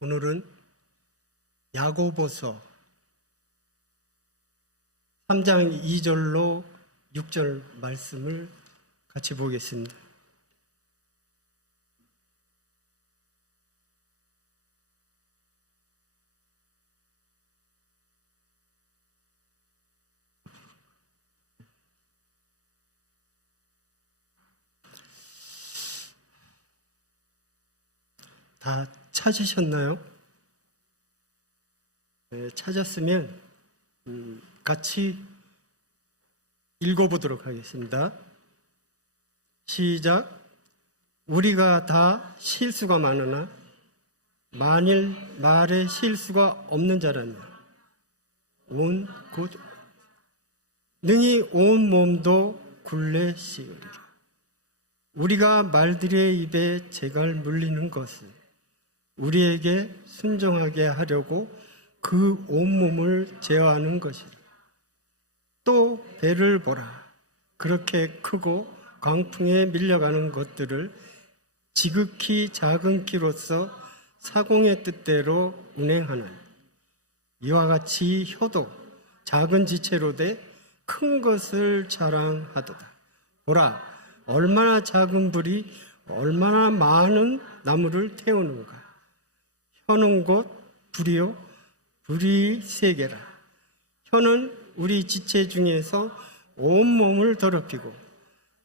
오늘은 야고보서 3장 2절로 6절 말씀을 같이 보겠습니다. 다 찾으셨나요? 네, 찾았으면 같이 읽어보도록 하겠습니다. 시작. 우리가 다 실수가 많으나 만일 말에 실수가 없는 자라면 능히 온 몸도 굴레 씌우리라. 우리가 말들의 입에 재갈 물리는 것을 우리에게 순종하게 하려고 그 온몸을 제어하는 것이라. 또 배를 보라. 그렇게 크고 광풍에 밀려가는 것들을 지극히 작은 키로서 사공의 뜻대로 운행하는 이와 같이 혀도 작은 지체로 돼 큰 것을 자랑하도다. 보라, 얼마나 작은 불이 얼마나 많은 나무를 태우는가. 혀는 곧 불이요, 불이 세계라. 혀는 우리 지체 중에서 온몸을 더럽히고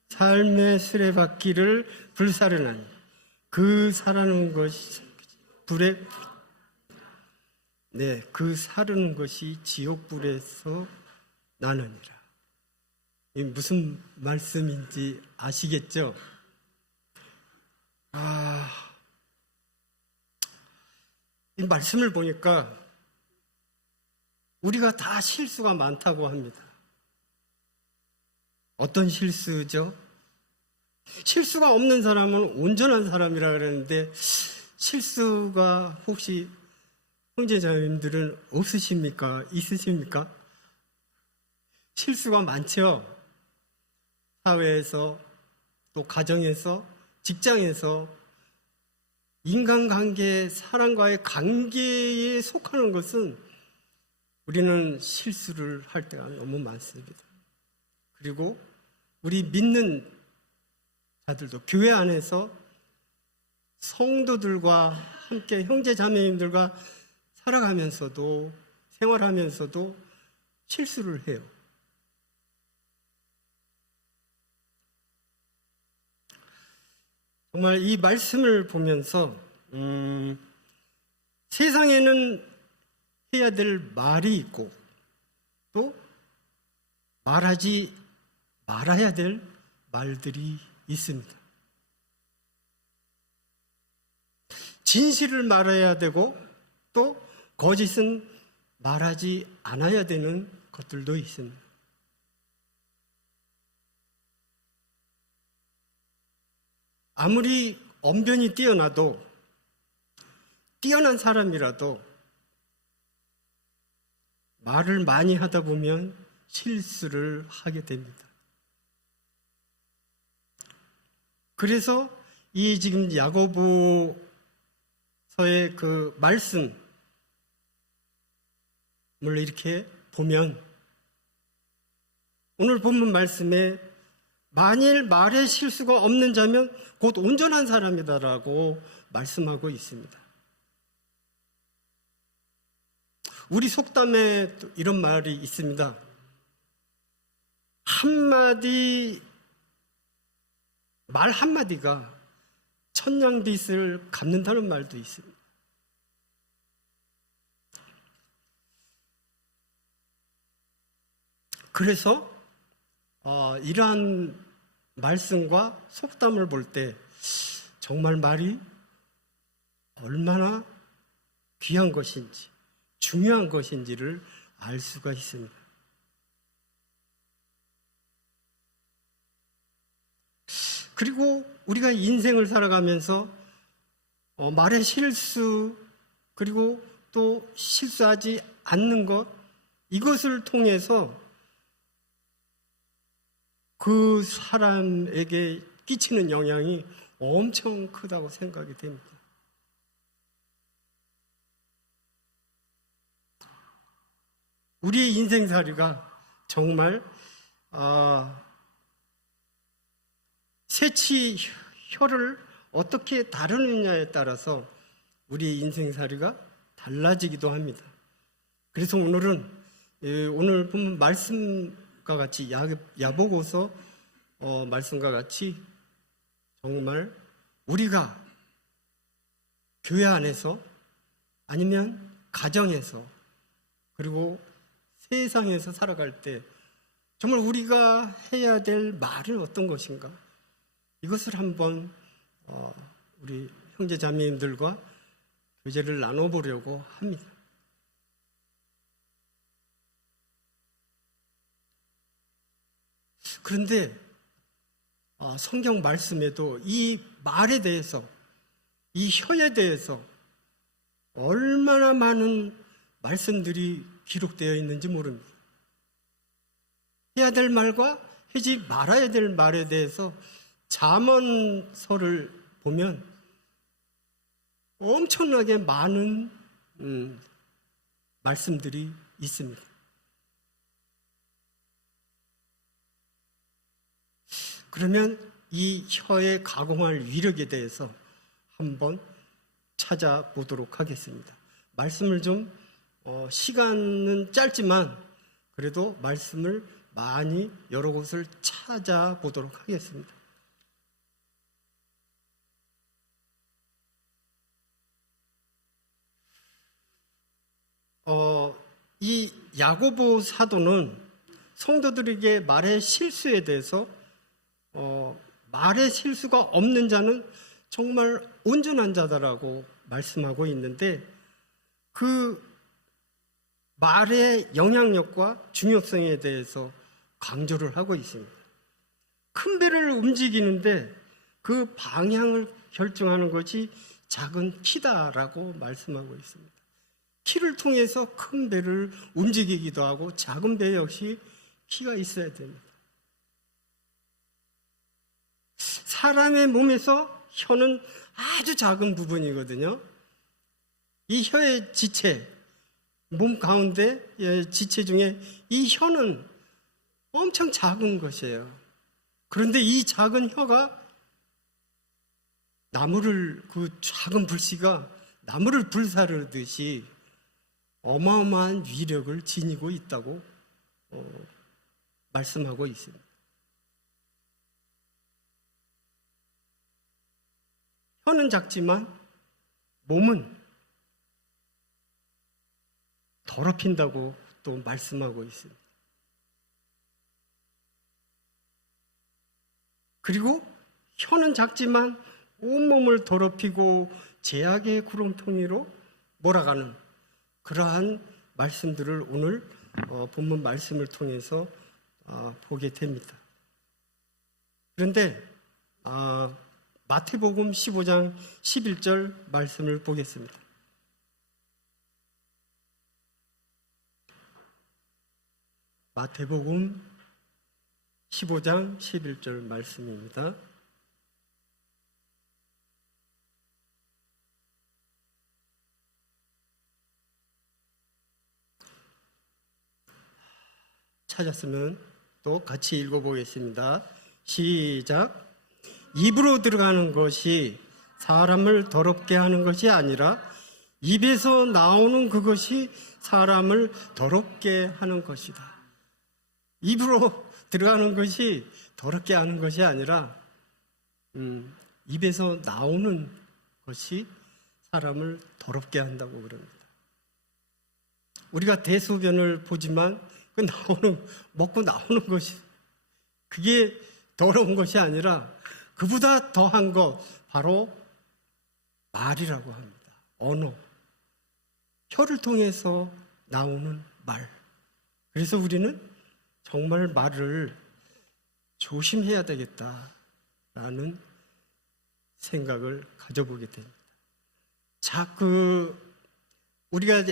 삶의 수레바퀴를 불사르나니 그 사르는 것이 그 사르는 것이 지옥불에서 나느니라. 이 무슨 말씀인지 아시겠죠? 이 말씀을 보니까 우리가 다 실수가 많다고 합니다. 어떤 실수죠? 실수가 없는 사람은 온전한 사람이라 그러는데 실수가 혹시 형제자매님들은 없으십니까? 있으십니까? 실수가 많죠? 사회에서, 또 가정에서, 직장에서, 인간관계, 사람과의 관계에 속하는 것은 우리는 실수를 할 때가 너무 많습니다. 그리고 우리 믿는 자들도 교회 안에서 성도들과 함께 형제자매님들과 살아가면서도 생활하면서도 실수를 해요. 정말 이 말씀을 보면서 세상에는 해야 될 말이 있고 또 말하지 말아야 될 말들이 있습니다. 진실을 말해야 되고 또 거짓은 말하지 않아야 되는 것들도 있습니다. 아무리 언변이 뛰어나도 뛰어난 사람이라도 말을 많이 하다 보면 실수를 하게 됩니다. 그래서 이 지금 야고보서의 그 말씀을 이렇게 보면 오늘 본문 말씀에 만일 말에 실수가 없는 자면 곧 온전한 사람이다라고 말씀하고 있습니다. 우리 속담에 이런 말이 있습니다. 말 한마디가 천냥빚을 갚는다는 말도 있습니다. 그래서 이러한 말씀과 속담을 볼 때 정말 말이 얼마나 귀한 것인지 중요한 것인지를 알 수가 있습니다. 그리고 우리가 인생을 살아가면서 말의 실수 그리고 또 실수하지 않는 것 이것을 통해서 그 사람에게 끼치는 영향이 엄청 크다고 생각이 됩니다. 우리 인생살이가 정말 새치 혀를 어떻게 다루느냐에 따라서 우리 인생살이가 달라지기도 합니다. 그래서 오늘 보면 말씀과 같이 야보고서 말씀과 같이 정말 우리가 교회 안에서 아니면 가정에서 그리고 세상에서 살아갈 때 정말 우리가 해야 될 말은 어떤 것인가, 이것을 한번 우리 형제 자매님들과 교제를 나눠보려고 합니다. 그런데 성경 말씀에도 이 말에 대해서, 이 혀에 대해서 얼마나 많은 말씀들이 기록되어 있는지 모릅니다. 해야 될 말과 하지 말아야 될 말에 대해서 잠언서를 보면 엄청나게 많은 말씀들이 있습니다. 그러면 이 혀의 가공할 위력에 대해서 한번 찾아보도록 하겠습니다. 말씀을 좀 시간은 짧지만 그래도 말씀을 많이 여러 곳을 찾아보도록 하겠습니다. 이 야고보 사도는 성도들에게 말의 실수에 대해서 말의 실수가 없는 자는 정말 온전한 자다라고 말씀하고 있는데, 그 말의 영향력과 중요성에 대해서 강조를 하고 있습니다. 큰 배를 움직이는데 그 방향을 결정하는 것이 작은 키다라고 말씀하고 있습니다. 키를 통해서 큰 배를 움직이기도 하고 작은 배 역시 키가 있어야 됩니다. 사람의 몸에서 혀는 아주 작은 부분이거든요. 이 혀의 지체, 몸 가운데 지체 중에 이 혀는 엄청 작은 것이에요. 그런데 이 작은 혀가 그 작은 불씨가 나무를 불사르듯이 어마어마한 위력을 지니고 있다고 말씀하고 있습니다. 혀는 작지만 몸은 더럽힌다고 또 말씀하고 있습니다. 그리고 혀는 작지만 온몸을 더럽히고 죄악의 구렁텅이로 몰아가는 그러한 말씀들을 오늘 본문 말씀을 통해서 보게 됩니다. 그런데 마태복음 15장 11절 말씀을 보겠습니다. 마태복음 15장 11절 말씀입니다. 찾았으면 또 같이 읽어보겠습니다. 시작. 입으로 들어가는 것이 사람을 더럽게 하는 것이 아니라 입에서 나오는 그것이 사람을 더럽게 하는 것이다. 입으로 들어가는 것이 더럽게 하는 것이 아니라 입에서 나오는 것이 사람을 더럽게 한다고 그럽니다. 우리가 대소변을 보지만 먹고 나오는 것이 그게 더러운 것이 아니라 그보다 더한 것, 바로 말이라고 합니다. 언어. 혀를 통해서 나오는 말. 그래서 우리는 정말 말을 조심해야 되겠다라는 생각을 가져보게 됩니다. 우리가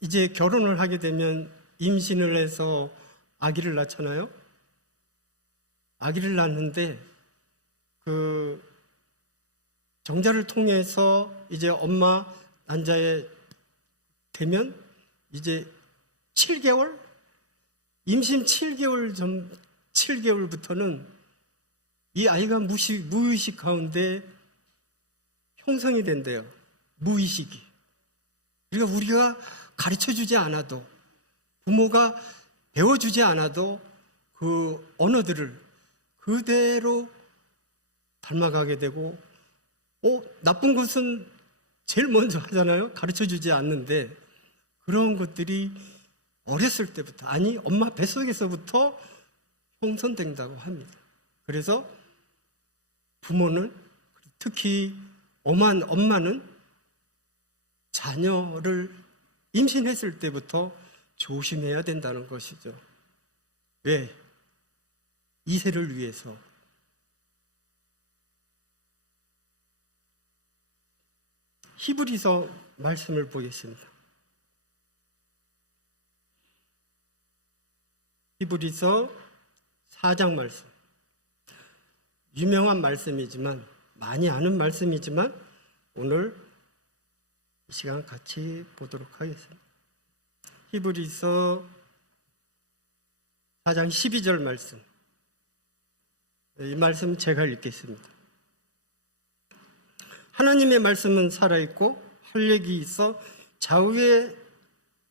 이제 결혼을 하게 되면 임신을 해서 아기를 낳잖아요. 아기를 낳는데 정자를 통해서 이제 엄마 난자에 되면 이제 7개월 임신 7개월부터는 이 아이가 무의식 가운데 형성이 된대요. 무의식이. 그러니까 우리가 가르쳐주지 않아도, 부모가 배워주지 않아도 그 언어들을 그대로 닮아가게 되고, 나쁜 것은 제일 먼저 하잖아요. 가르쳐주지 않는데 그런 것들이 어렸을 때부터, 아니 엄마 뱃속에서부터 형성된다고 합니다. 그래서 부모는, 특히 엄마는 자녀를 임신했을 때부터 조심해야 된다는 것이죠. 왜? 이세를 위해서. 히브리서 말씀을 보겠습니다. 히브리서 4장 말씀. 유명한 말씀이지만, 많이 아는 말씀이지만 오늘 이 시간 같이 보도록 하겠습니다. 히브리서 4장 12절 말씀. 이 말씀 제가 읽겠습니다. 하나님의 말씀은 살아있고 활력이 있어 좌우에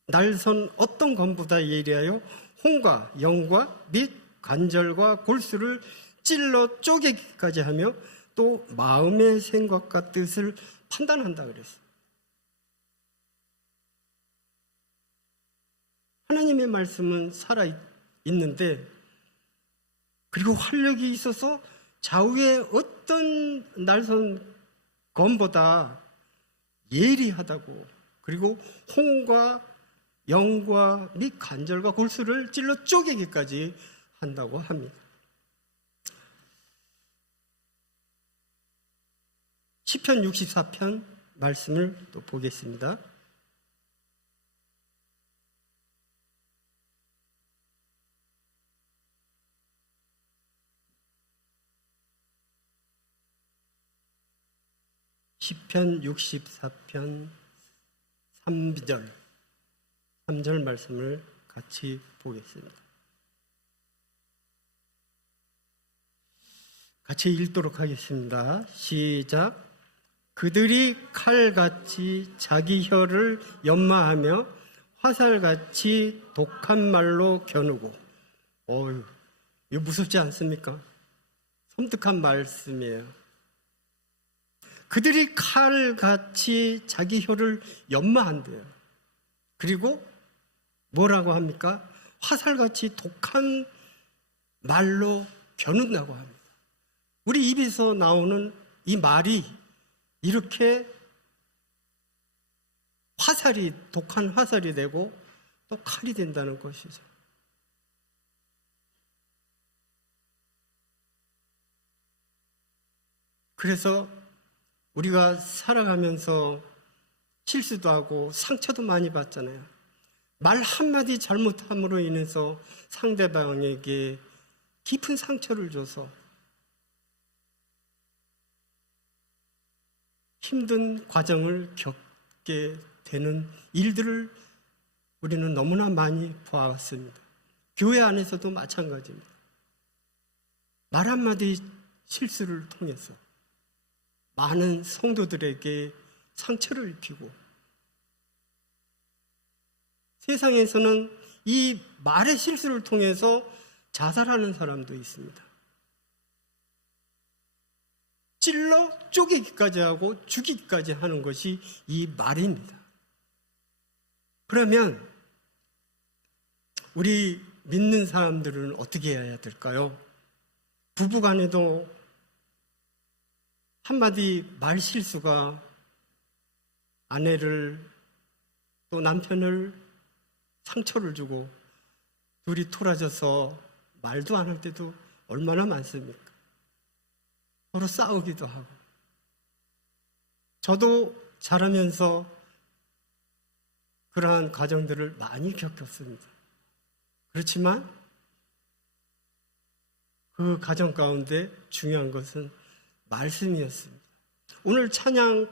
날선 어떤 검보다 예리하여 혼과 영과 및 관절과 골수를 찔러 쪼개기까지 하며 또 마음의 생각과 뜻을 판단한다 그랬어요. 하나님의 말씀은 살아있는데, 그리고 활력이 있어서 좌우에 어떤 날선 검보다 예리하다고, 그리고 혼과 영과 및 관절과 골수를 찔러 쪼개기까지 한다고 합니다. 시편 64편 말씀을 또 보겠습니다. 시편 64편 3절 말씀을 같이 보겠습니다. 같이 읽도록 하겠습니다. 시작. 그들이 칼같이 자기 혀를 연마하며 화살같이 독한 말로 겨누고. 이거 무섭지 않습니까? 섬뜩한 말씀이에요. 그들이 칼같이 자기 혀를 연마한대요. 그리고 뭐라고 합니까? 화살같이 독한 말로 겨눈다고 합니다. 우리 입에서 나오는 이 말이 이렇게 독한 화살이 되고 또 칼이 된다는 것이죠. 그래서 우리가 살아가면서 실수도 하고 상처도 많이 받잖아요. 말 한마디 잘못함으로 인해서 상대방에게 깊은 상처를 줘서 힘든 과정을 겪게 되는 일들을 우리는 너무나 많이 보아왔습니다. 교회 안에서도 마찬가지입니다. 말 한마디 실수를 통해서 많은 성도들에게 상처를 입히고, 세상에서는 이 말의 실수를 통해서 자살하는 사람도 있습니다. 찔러 쪼개기까지 하고 죽이기까지 하는 것이 이 말입니다. 그러면 우리 믿는 사람들은 어떻게 해야 될까요? 부부간에도 한마디 말 실수가 아내를 또 남편을 상처를 주고 둘이 토라져서 말도 안 할 때도 얼마나 많습니까? 서로 싸우기도 하고. 저도 자라면서 그러한 과정들을 많이 겪었습니다. 그렇지만 그 과정 가운데 중요한 것은 말씀이었습니다. 오늘 찬양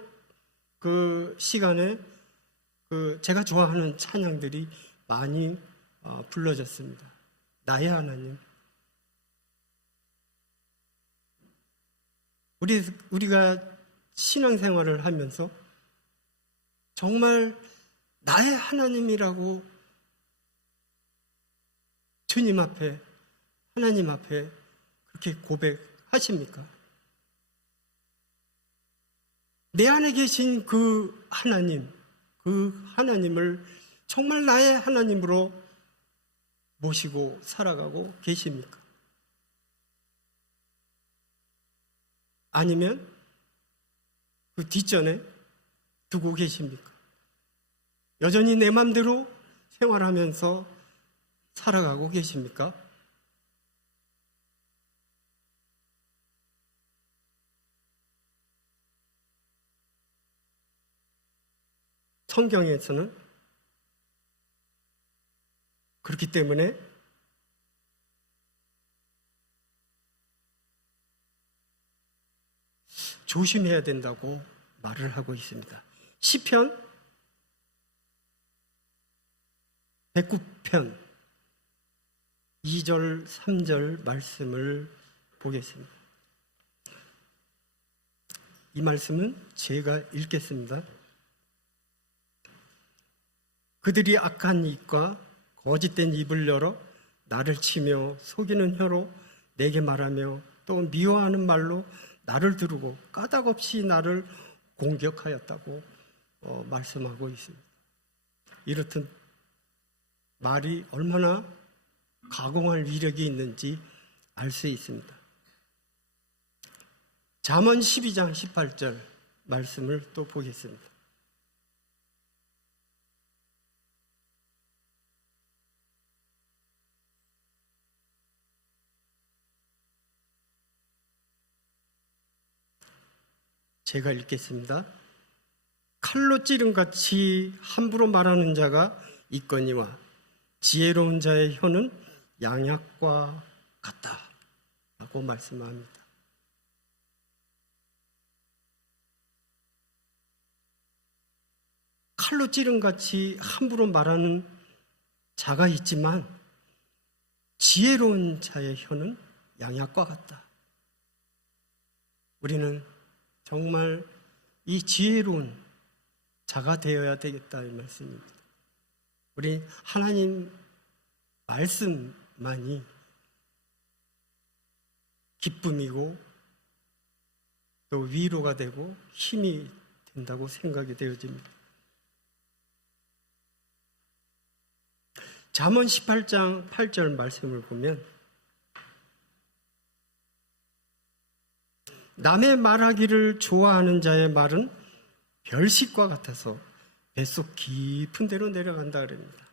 그 시간에 제가 좋아하는 찬양들이 많이 불러졌습니다. 나의 하나님. 우리가 신앙생활을 하면서 정말 나의 하나님이라고 주님 앞에, 하나님 앞에 그렇게 고백하십니까? 내 안에 계신 그 하나님을 정말 나의 하나님으로 모시고 살아가고 계십니까? 아니면 그 뒷전에 두고 계십니까? 여전히 내 맘대로 생활하면서 살아가고 계십니까? 성경에서는 그렇기 때문에 조심해야 된다고 말을 하고 있습니다. 시편 109편 2절 3절 말씀을 보겠습니다. 이 말씀은 제가 읽겠습니다. 그들이 악한 입과 거짓된 입을 열어 나를 치며 속이는 혀로 내게 말하며 또 미워하는 말로 나를 두르고 까닭없이 나를 공격하였다고 말씀하고 있습니다. 이렇듯 말이 얼마나 가공할 위력이 있는지 알 수 있습니다. 잠언 12장 18절 말씀을 또 보겠습니다. 제가 읽겠습니다. 칼로 찌름같이 함부로 말하는 자가 있거니와 지혜로운 자의 혀는 양약과 같다 라고 말씀합니다. 칼로 찌름같이 함부로 말하는 자가 있지만 지혜로운 자의 혀는 양약과 같다. 우리는 정말 이 지혜로운 자가 되어야 되겠다 이 말씀입니다. 우리 하나님 말씀만이 기쁨이고 또 위로가 되고 힘이 된다고 생각이 되어집니다. 잠언 18장 8절 말씀을 보면 남의 말하기를 좋아하는 자의 말은 별식과 같아서 뱃속 깊은 데로 내려간다 그럽니다.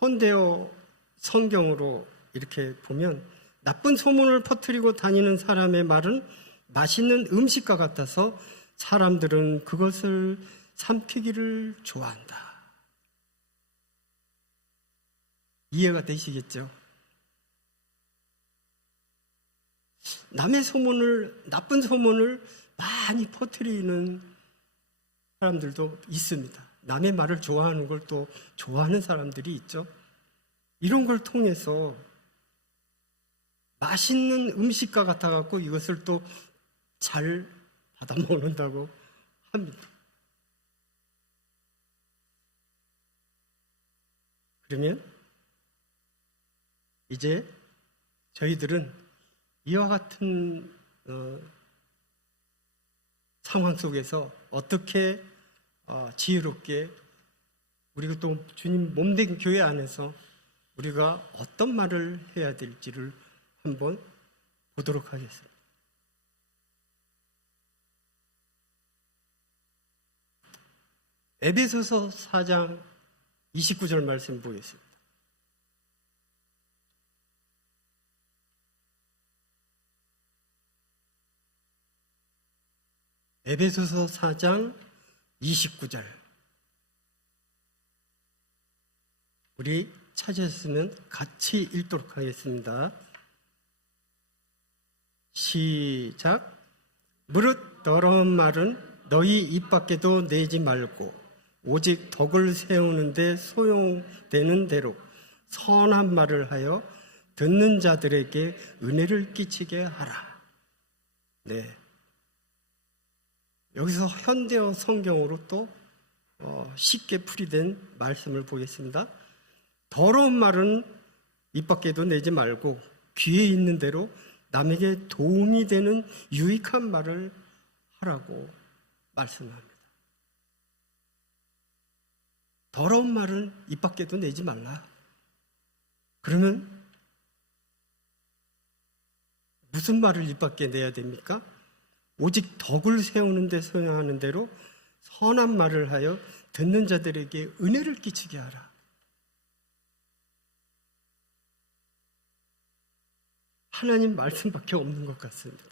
혼대어 성경으로 이렇게 보면 나쁜 소문을 퍼뜨리고 다니는 사람의 말은 맛있는 음식과 같아서 사람들은 그것을 삼키기를 좋아한다. 이해가 되시겠죠? 남의 소문을, 나쁜 소문을 많이 퍼뜨리는 사람들도 있습니다. 남의 말을 좋아하는 걸 또 좋아하는 사람들이 있죠. 이런 걸 통해서 맛있는 음식과 같아갖고 이것을 또 잘 받아먹는다고 합니다. 그러면 이제 저희들은 이와 같은 상황 속에서 어떻게 지혜롭게 우리가 또 주님 몸된 교회 안에서 우리가 어떤 말을 해야 될지를 한번 보도록 하겠습니다. 에베소서 4장 29절 말씀 보겠습니다. 에베소서 4장 29절 우리 찾으셨으면 같이 읽도록 하겠습니다. 시작. 무릇 더러운 말은 너희 입 밖에도 내지 말고 오직 덕을 세우는 데 소용되는 대로 선한 말을 하여 듣는 자들에게 은혜를 끼치게 하라. 네. 여기서 현대어 성경으로 또 쉽게 풀이된 말씀을 보겠습니다. 더러운 말은 입 밖에도 내지 말고 귀에 있는 대로 남에게 도움이 되는 유익한 말을 하라고 말씀합니다. 더러운 말은 입 밖에도 내지 말라. 그러면 무슨 말을 입 밖에 내야 됩니까? 오직 덕을 세우는 데 소용하는 대로 선한 말을 하여 듣는 자들에게 은혜를 끼치게 하라. 하나님 말씀밖에 없는 것 같습니다.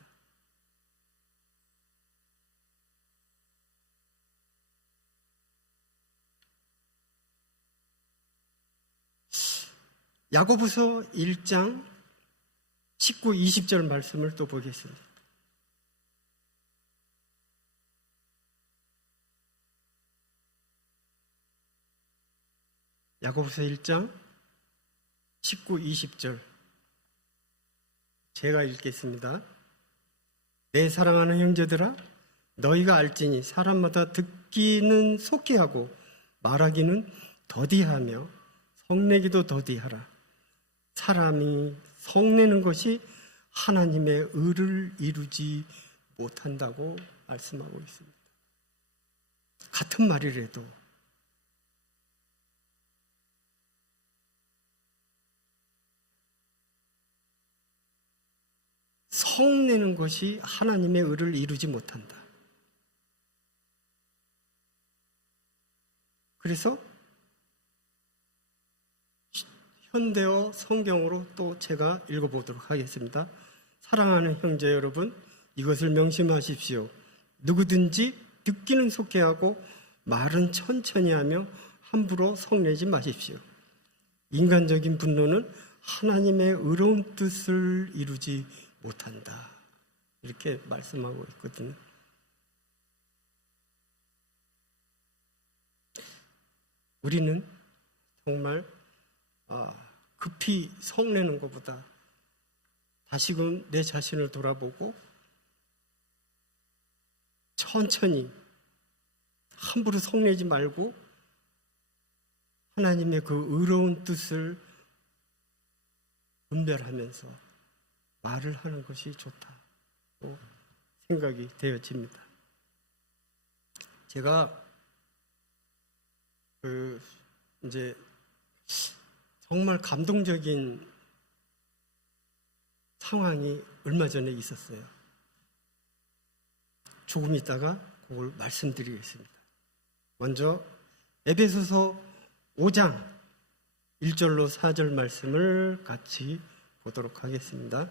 야고보서 1장 19, 20절 말씀을 또 보겠습니다. 야고보서 1장 19, 20절 제가 읽겠습니다. 내 사랑하는 형제들아, 너희가 알지니 사람마다 듣기는 속히 하고 말하기는 더디하며 성내기도 더디하라. 사람이 성내는 것이 하나님의 의를 이루지 못한다고 말씀하고 있습니다. 같은 말이라도 성내는 것이 하나님의 의를 이루지 못한다. 그래서 현대어 성경으로 또 제가 읽어보도록 하겠습니다. 사랑하는 형제 여러분, 이것을 명심하십시오. 누구든지 듣기는 속히 하고 말은 천천히 하며 함부로 성내지 마십시오. 인간적인 분노는 하나님의 의로운 뜻을 이루지 못한다. 이렇게 말씀하고 있거든요. 우리는 정말 급히 성내는 것보다 다시금 내 자신을 돌아보고 천천히 함부로 성내지 말고 하나님의 그 의로운 뜻을 분별하면서 말을 하는 것이 좋다고 생각이 되어집니다. 제가 이제 정말 감동적인 상황이 얼마 전에 있었어요. 조금 있다가 그걸 말씀드리겠습니다. 먼저 에베소서 5장 1절로 4절 말씀을 같이 보도록 하겠습니다.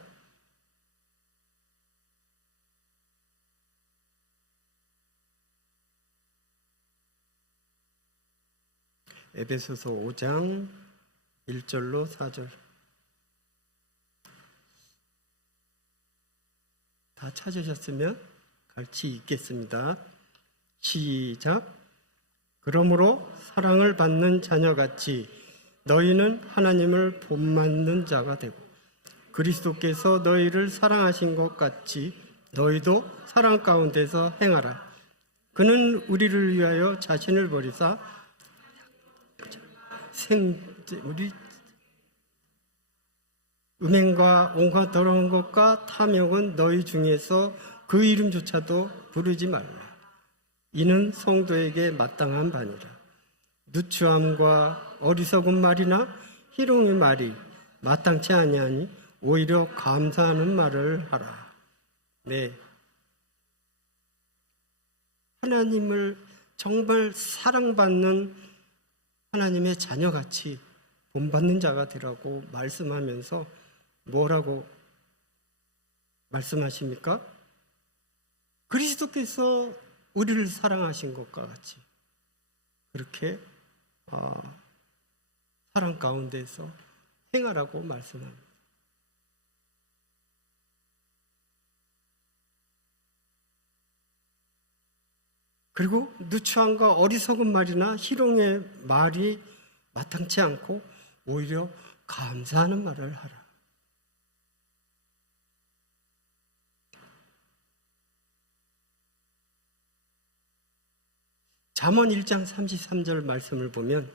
에베소서 5장 1절로 4절 다 찾으셨으면 같이 읽겠습니다. 시작. 그러므로 사랑을 받는 자녀같이 너희는 하나님을 본받는 자가 되고 그리스도께서 너희를 사랑하신 것 같이 너희도 사랑 가운데서 행하라. 그는 우리를 위하여 자신을 버리사 우리 음행과 온갖 더러운 것과 탐욕은 너희 중에서 그 이름조차도 부르지 말라. 이는 성도에게 마땅한 바니라. 누추함과 어리석은 말이나 희롱의 말이 마땅치 아니하니 오히려 감사하는 말을 하라. 네, 하나님을 정말 사랑받는 하나님의 자녀같이 본받는 자가 되라고 말씀하면서 뭐라고 말씀하십니까? 그리스도께서 우리를 사랑하신 것과 같이 그렇게 사랑 가운데서 행하라고 말씀합니다. 그리고 누추함과 어리석은 말이나 희롱의 말이 마땅치 않고 오히려 감사하는 말을 하라. 잠언 1장 33절 말씀을 보면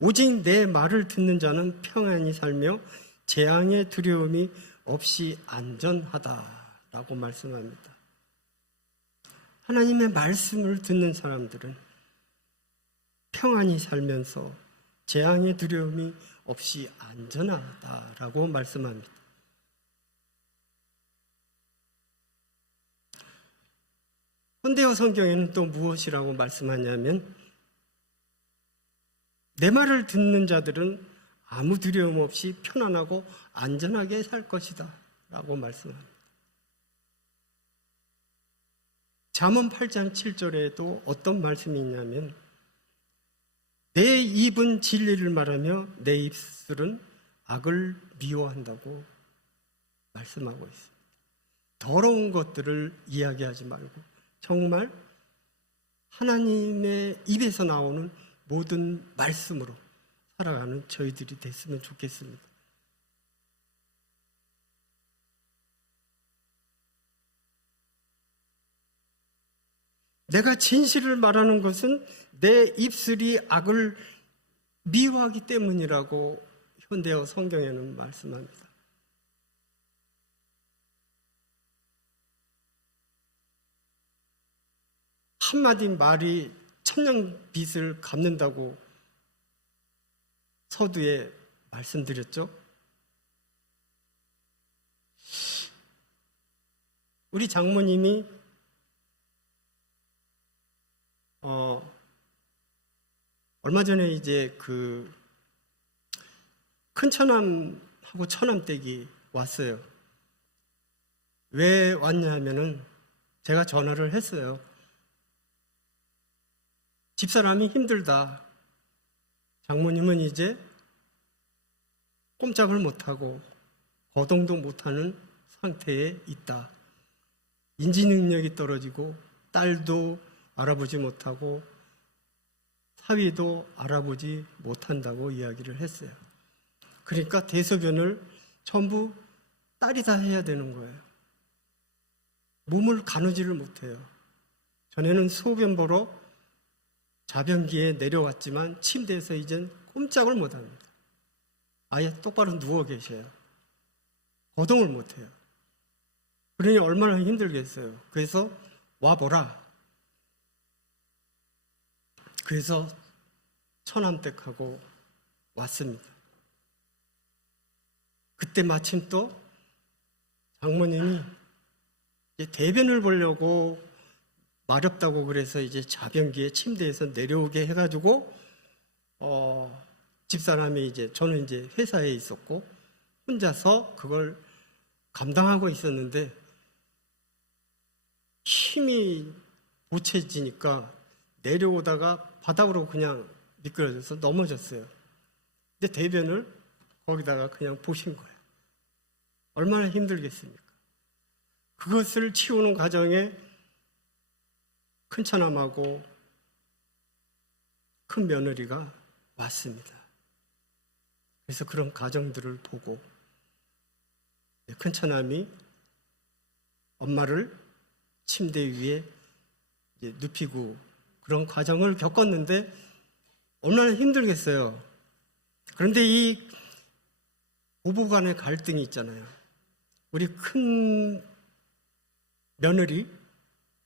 오직 내 말을 듣는 자는 평안히 살며 재앙의 두려움이 없이 안전하다라고 말씀합니다. 하나님의 말씀을 듣는 사람들은 평안히 살면서 재앙의 두려움이 없이 안전하다라고 말씀합니다. 현대어 성경에는 또 무엇이라고 말씀하냐면 내 말을 듣는 자들은 아무 두려움 없이 편안하고 안전하게 살 것이다 라고 말씀합니다. 잠언 8장 7절에도 어떤 말씀이 있냐면 내 입은 진리를 말하며 내 입술은 악을 미워한다고 말씀하고 있습니다. 더러운 것들을 이야기하지 말고 정말 하나님의 입에서 나오는 모든 말씀으로 살아가는 저희들이 됐으면 좋겠습니다. 내가 진실을 말하는 것은 내 입술이 악을 미워하기 때문이라고 현대어 성경에는 말씀합니다. 한마디 말이 천냥빚을 갚는다고 서두에 말씀드렸죠. 우리 장모님이 얼마 전에 이제 그 큰 처남하고 처남댁이 왔어요. 왜 왔냐 하면은 제가 전화를 했어요. 집사람이 힘들다. 장모님은 이제 꼼짝을 못하고 거동도 못하는 상태에 있다. 인지 능력이 떨어지고 딸도 알아보지 못하고 사위도 알아보지 못한다고 이야기를 했어요. 그러니까 대소변을 전부 딸이 다 해야 되는 거예요. 몸을 가누지를 못해요. 전에는 소변 보러 자변기에 내려왔지만 침대에서 이젠 꼼짝을 못합니다. 아예 똑바로 누워 계셔요. 거동을 못해요. 그러니 얼마나 힘들겠어요. 그래서 와보라. 그래서 처남댁하고 왔습니다. 그때 마침 또 장모님이 이제 대변을 보려고 마렵다고 그래서 이제 자변기에 침대에서 내려오게 해가지고 집사람이 이제 저는 이제 회사에 있었고 혼자서 그걸 감당하고 있었는데 힘이 보채지니까 내려오다가 바닥으로 그냥 미끄러져서 넘어졌어요. 근데 대변을 거기다가 그냥 보신 거예요. 얼마나 힘들겠습니까? 그것을 치우는 과정에 큰 처남하고 큰 며느리가 왔습니다. 그래서 그런 가정들을 보고 큰 처남이 엄마를 침대 위에 이제 눕히고 그런 과정을 겪었는데 얼마나 힘들겠어요. 그런데 이 부부 간의 갈등이 있잖아요. 우리 큰 며느리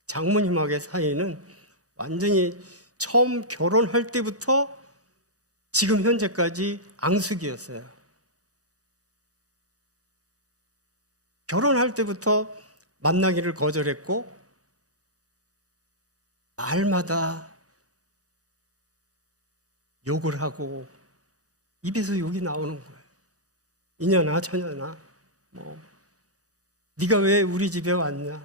장모님하고의 사이는 완전히 처음 결혼할 때부터 지금 현재까지 앙숙이었어요. 결혼할 때부터 만나기를 거절했고 말마다 욕을 하고 입에서 욕이 나오는 거예요. 이년아 저년아 네가 왜 우리 집에 왔냐.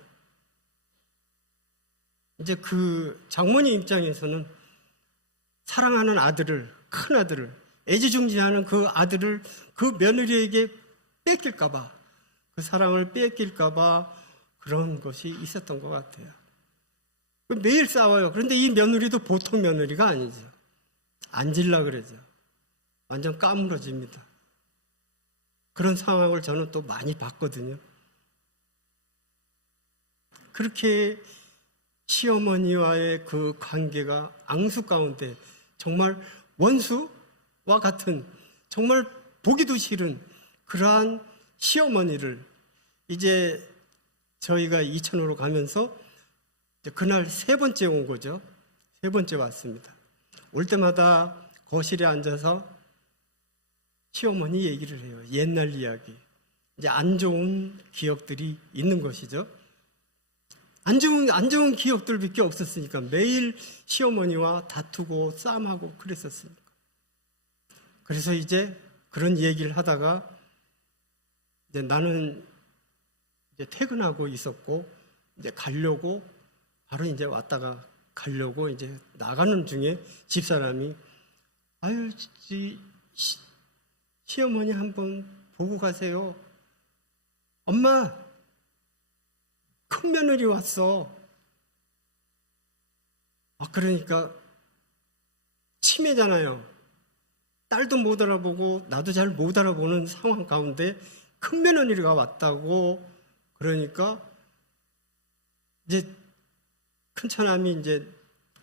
이제 그 장모님 입장에서는 사랑하는 아들을, 큰 아들을, 애지중지하는 그 아들을 그 며느리에게 뺏길까봐, 그 사랑을 뺏길까봐 그런 것이 있었던 것 같아요. 매일 싸워요. 그런데 이 며느리도 보통 며느리가 아니죠. 앉으려 그러죠. 완전 까무러집니다. 그런 상황을 저는 또 많이 봤거든요. 그렇게 시어머니와의 그 관계가 앙숙 가운데 정말 원수와 같은, 정말 보기도 싫은 그러한 시어머니를 이제 저희가 이천으로 가면서 그날 세 번째 온 거죠. 세 번째 왔습니다. 올 때마다 거실에 앉아서 시어머니 얘기를 해요. 옛날 이야기. 이제 안 좋은 기억들이 있는 것이죠. 안 좋은 기억들밖에 없었으니까 매일 시어머니와 다투고 싸움하고 그랬었으니까. 그래서 이제 그런 얘기를 하다가 이제 나는 이제 퇴근하고 있었고 이제 가려고 바로 이제 왔다가 가려고 이제 나가는 중에 집사람이 아유 시어머니 한번 보고 가세요. 엄마 큰 며느리 왔어. 그러니까 치매잖아요. 딸도 못 알아보고 나도 잘 못 알아보는 상황 가운데 큰 며느리가 왔다고. 그러니까 이제 큰 처남이 이제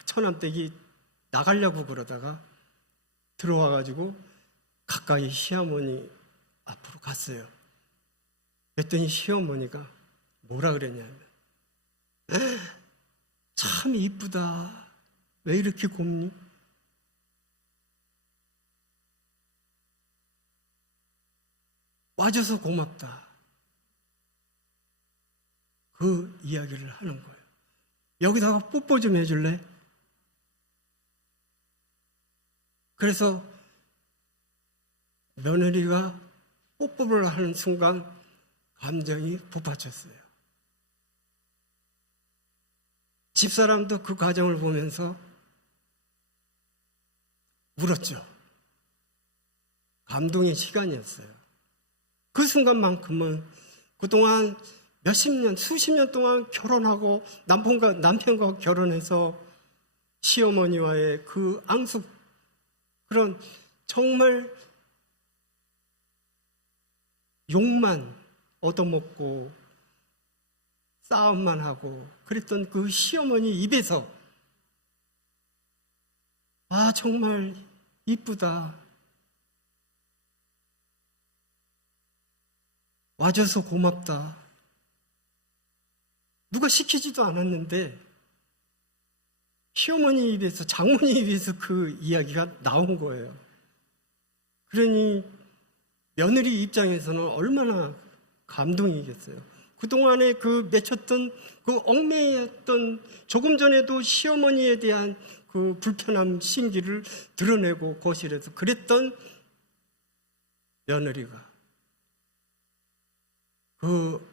처남댁이 나가려고 그러다가 들어와가지고 가까이 시어머니 앞으로 갔어요. 그랬더니 시어머니가 뭐라 그랬냐면 참 이쁘다. 왜 이렇게 곱니? 와줘서 고맙다. 그 이야기를 하는 거예요. 여기다가 뽀뽀 좀 해줄래? 그래서 며느리가 뽀뽀를 하는 순간 감정이 북받쳤어요. 집사람도 그 과정을 보면서 울었죠. 감동의 시간이었어요. 그 순간만큼은 그동안 몇십 년, 수십 년 동안 결혼하고 남편과 결혼해서 시어머니와의 그 앙숙, 그런 정말 욕만 얻어먹고 싸움만 하고 그랬던 그 시어머니 입에서 정말 이쁘다. 와줘서 고맙다. 누가 시키지도 않았는데 시어머니 입에서, 장모님 입에서 그 이야기가 나온 거예요. 그러니 며느리 입장에서는 얼마나 감동이겠어요. 그동안에 그 맺혔던 그 얽매였던, 조금 전에도 시어머니에 대한 그 불편함, 심기를 드러내고 거실에서 그랬던 며느리가 그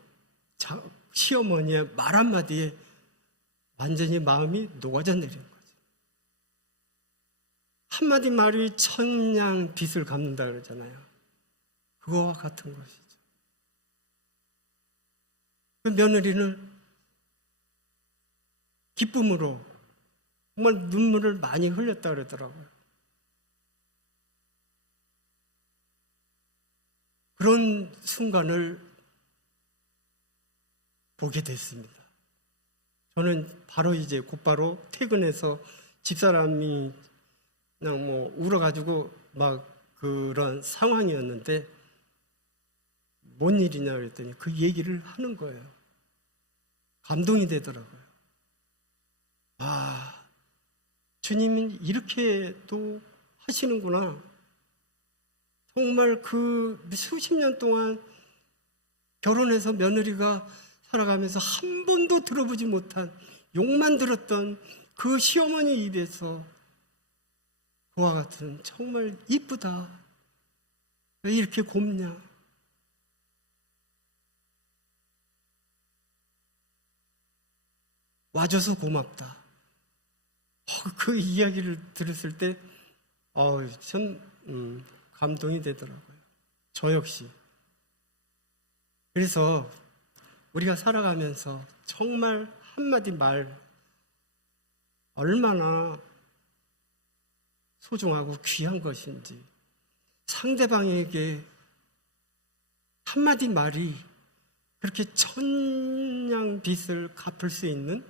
시어머니의 말 한마디에 완전히 마음이 녹아져 내린 거죠. 한마디 말이 천냥 빚을 갚는다 그러잖아요. 그거와 같은 것이죠. 그 며느리는 기쁨으로 정말 눈물을 많이 흘렸다 그러더라고요. 그런 순간을 보게 됐습니다. 저는 바로 이제 곧바로 퇴근해서 집사람이 그냥 울어가지고 막 그런 상황이었는데 뭔 일이냐 그랬더니 그 얘기를 하는 거예요. 감동이 되더라고요. 주님은 이렇게 또 하시는구나. 정말 그 수십 년 동안 결혼해서 며느리가 살아가면서 한 번도 들어보지 못한 욕만 들었던 그 시어머니 입에서 그와 같은 정말 이쁘다. 왜 이렇게 곱냐. 와줘서 고맙다. 그 이야기를 들었을 때 참 감동이 되더라고요. 저 역시. 그래서 우리가 살아가면서 정말 한마디 말, 얼마나 소중하고 귀한 것인지, 상대방에게 한마디 말이 그렇게 천냥빚을 갚을 수 있는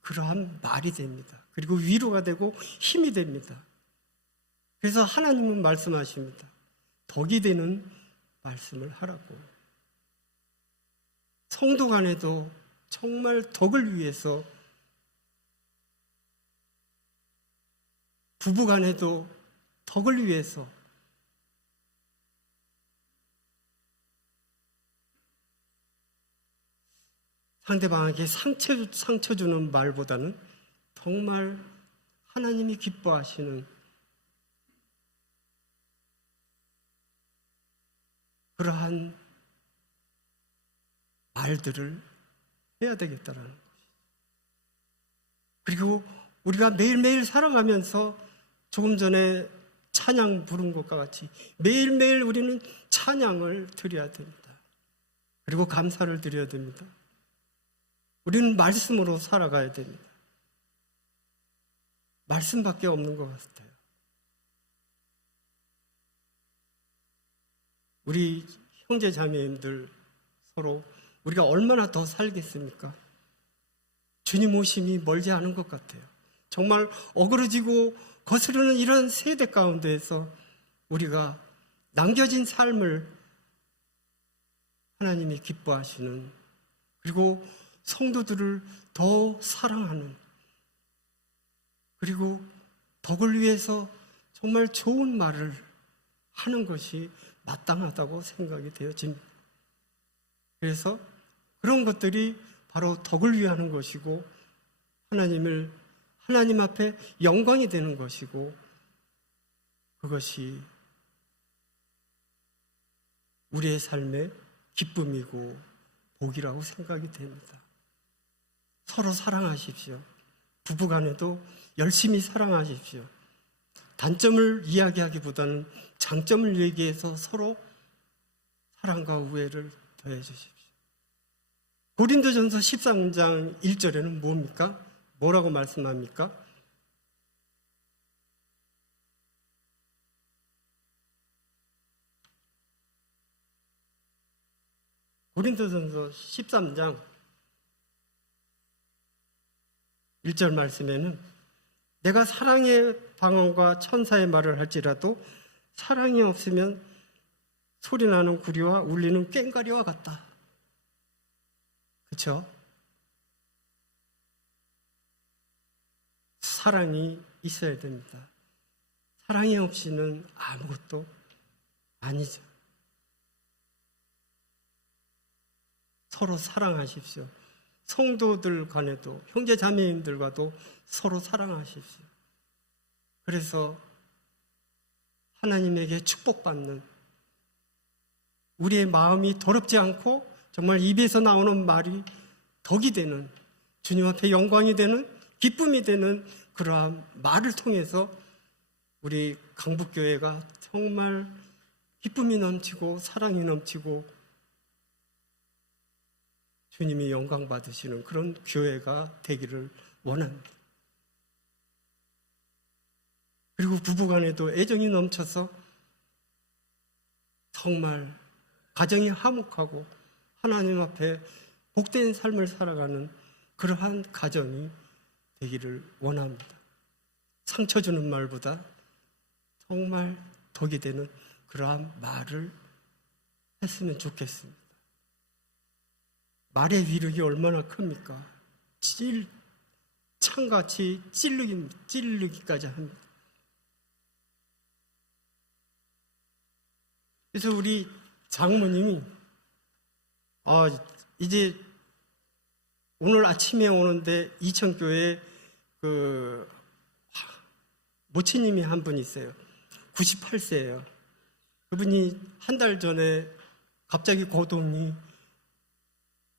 그러한 말이 됩니다. 그리고 위로가 되고 힘이 됩니다. 그래서 하나님은 말씀하십니다. 덕이 되는 말씀을 하라고. 성도 간에도 정말 덕을 위해서, 부부 간에도 덕을 위해서 상대방에게 상처 주는 말보다는 정말 하나님이 기뻐하시는 그러한 말들을 해야 되겠다라는 것이죠. 그리고 우리가 매일매일 살아가면서 조금 전에 찬양 부른 것과 같이 매일매일 우리는 찬양을 드려야 됩니다. 그리고 감사를 드려야 됩니다. 우리는 말씀으로 살아가야 됩니다. 말씀밖에 없는 것 같아요. 우리 형제 자매님들 서로 우리가 얼마나 더 살겠습니까? 주님 오심이 멀지 않은 것 같아요. 정말 어그러지고 거스르는 이런 세대 가운데에서 우리가 남겨진 삶을 하나님이 기뻐하시는, 그리고 성도들을 더 사랑하는, 그리고 덕을 위해서 정말 좋은 말을 하는 것이 마땅하다고 생각이 되어집니다. 그래서 그런 것들이 바로 덕을 위하는 것이고 하나님 앞에 영광이 되는 것이고, 그것이 우리의 삶의 기쁨이고 복이라고 생각이 됩니다. 서로 사랑하십시오. 부부간에도 열심히 사랑하십시오. 단점을 이야기하기보다는 장점을 얘기해서 서로 사랑과 우애를 더해 주십시오. 고린도전서 13장 1절에는 뭡니까? 뭐라고 말씀합니까? 고린도전서 13장 1절 말씀에는 내가 사랑의 방언과 천사의 말을 할지라도 사랑이 없으면 소리나는 구리와 울리는 꽹과리와 같다. 그렇죠? 사랑이 있어야 됩니다. 사랑이 없이는 아무것도 아니죠. 서로 사랑하십시오. 성도들 간에도, 형제 자매님들과도 서로 사랑하십시오. 그래서 하나님에게 축복받는, 우리의 마음이 더럽지 않고 정말 입에서 나오는 말이 덕이 되는, 주님 앞에 영광이 되는, 기쁨이 되는 그러한 말을 통해서 우리 강북교회가 정말 기쁨이 넘치고 사랑이 넘치고 주님이 영광 받으시는 그런 교회가 되기를 원합니다. 그리고 부부간에도 애정이 넘쳐서 정말 가정이 화목하고 하나님 앞에 복된 삶을 살아가는 그러한 가정이 되기를 원합니다. 상처 주는 말보다 정말 덕이 되는 그러한 말을 했으면 좋겠습니다. 말의 위력이 얼마나 큽니까? 창같이 찌르기까지 합니다. 그래서 우리 장모님이 이제 오늘 아침에 오는데 이천교회에 모치님이 한 분 있어요. 98세예요. 그분이 한 달 전에 갑자기 거동이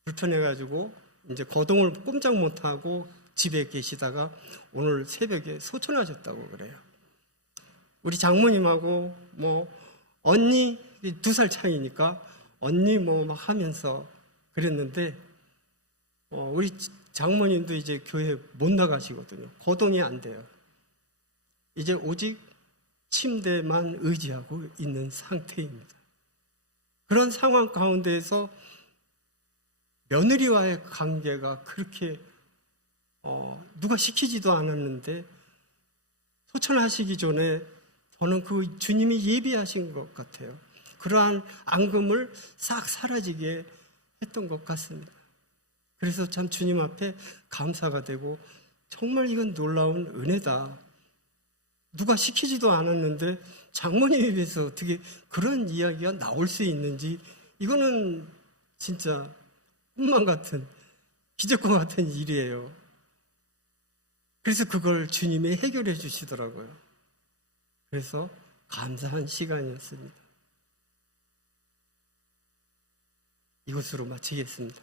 불편해가지고 이제 거동을 꼼짝 못하고 집에 계시다가 오늘 새벽에 소천하셨다고 그래요. 우리 장모님하고 언니 2살 차이니까 언니 막 하면서 그랬는데 우리 장모님도 이제 교회 못 나가시거든요. 거동이 안 돼요. 이제 오직 침대만 의지하고 있는 상태입니다. 그런 상황 가운데에서 며느리와의 관계가 그렇게 누가 시키지도 않았는데 소천하시기 전에 저는 그 주님이 예비하신 것 같아요. 그러한 앙금을 싹 사라지게 했던 것 같습니다. 그래서 참 주님 앞에 감사가 되고 정말 이건 놀라운 은혜다. 누가 시키지도 않았는데 장모님에 비해서 어떻게 그런 이야기가 나올 수 있는지, 이거는 진짜 꿈만 같은, 기적과 같은 일이에요. 그래서 그걸 주님이 해결해 주시더라고요. 그래서 감사한 시간이었습니다. 이것으로 마치겠습니다.